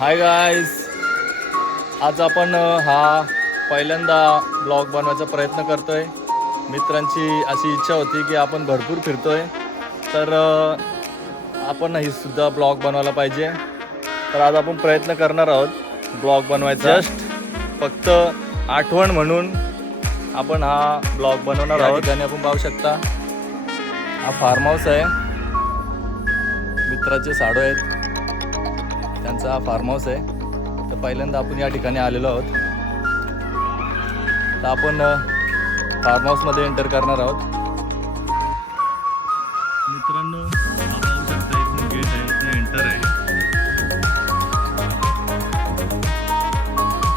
Hi guys, आज आपण हा पहिल्यांदा ब्लॉग बनवायचा प्रयत्न करतोय. मित्रांची अशी इच्छा होती की आपण भरपूर फिरतोय, तर आपण ही सुद्धा ब्लॉग बनवायला पाहिजे. तर आज आपण प्रयत्न करणार आहोत ब्लॉग बनवायचा. जस्ट फक्त आठवण म्हणून आपण हा ब्लॉग बनवणार आहोत. ठिकाणी आपण पाहू शकता हा फार्म हाऊस आहे. मित्राचे साडू आहेत, त्यांचा हा फार्म हाऊस आहे. तर पहिल्यांदा आपण या ठिकाणी आलेलो आहोत. तर आपण फार्म हाऊसमध्ये एंटर करणार आहोत. मित्रांनो, हा पाहू शकता इथून गेट आहे, इथून एंटर आहे.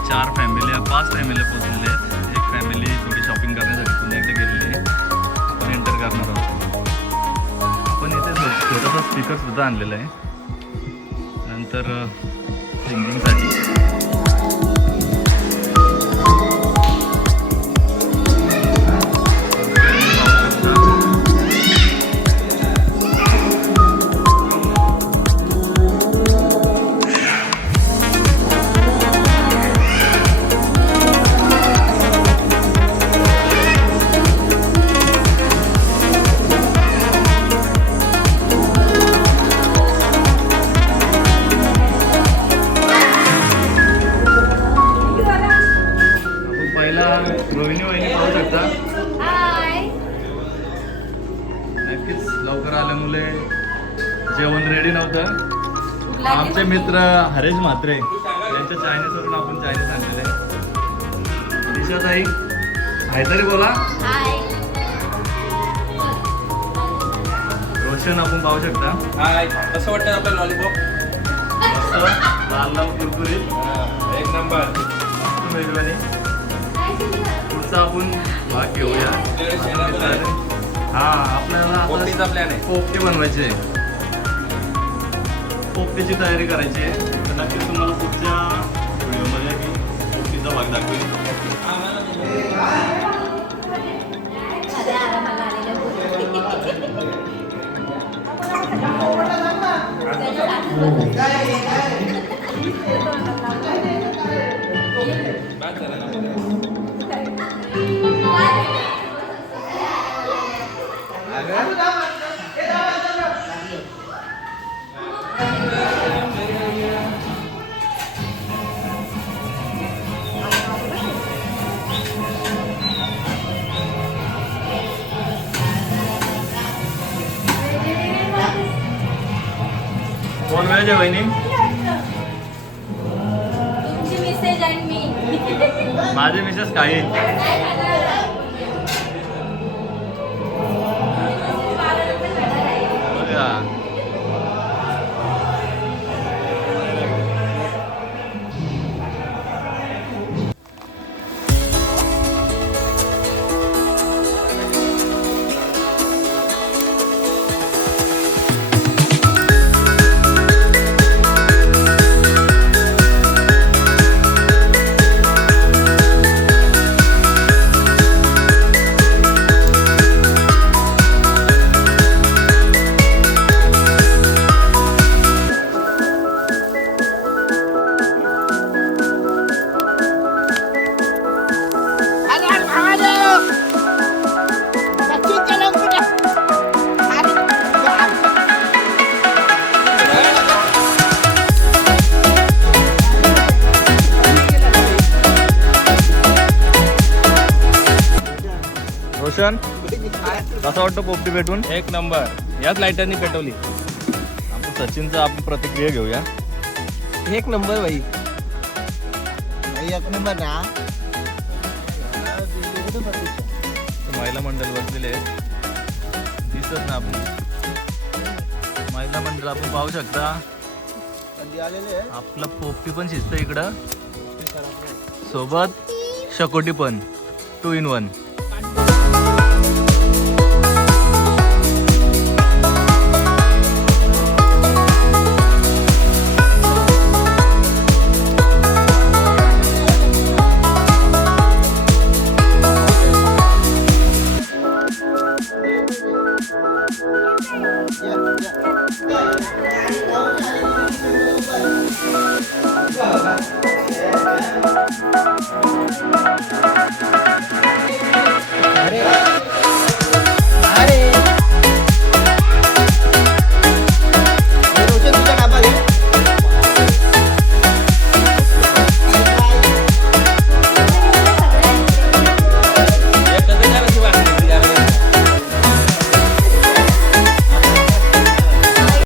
4 फॅमिली 5 फॅमिली पोहोचलेले आहेत. एक फॅमिली थोडी शॉपिंग करण्यासाठी पुन्हा एकदा गेलेली आहे. आपण एंटर करणार आहोत. आपण इथे छोटासा स्पीकर सुद्धा आणलेला आहे, नंतर सिंगिंगसाठी. रोहिणी वहिनी पाहू शकता. नक्कीच लवकर आल्यामुळे जेवण रेडी नव्हतं. आमचे मित्र हरेश म्हात्रे यांच्या चायनीजवरून आपण चायनीज आणलेले आहे. दिशाताई काहीतरी बोला. रोशन आपण पाहू शकता. कसं वाटतं आपलं लॉलीपॉप? मस्त लाल लाल कुरकुरीत, एक नंबर. मेजवानी. पुढचा आपण भाग घेऊया. हा, आपल्याला प्लॅन आहे. पोपटी बनवायची आहे. पोपटीची तयारी करायची आहे. तर नक्कीच तुम्हाला पुढच्या व्हिडिओमध्ये मी पोपटीचा भाग दाखवेन. कोण वेळ आहे वहिनी? तुमची मेसेज आणि मी. माझे मिसेस काही बघा. रोशन, कसं वाटतं पोपटी भेटून? एक नंबर. याच लाईटांनी पेटवली. आपण सचिनचं आपण प्रतिक्रिया घेऊया. एक नंबर भाई, एक नंबर ना. महिला मंडळ बसलेले आहेत, दिसत ना. आपण महिला मंडळ आपण पाहू शकता. आपलं पोपटी पण शिजतं इकडं, सोबत शकोटी पण 2 in 1.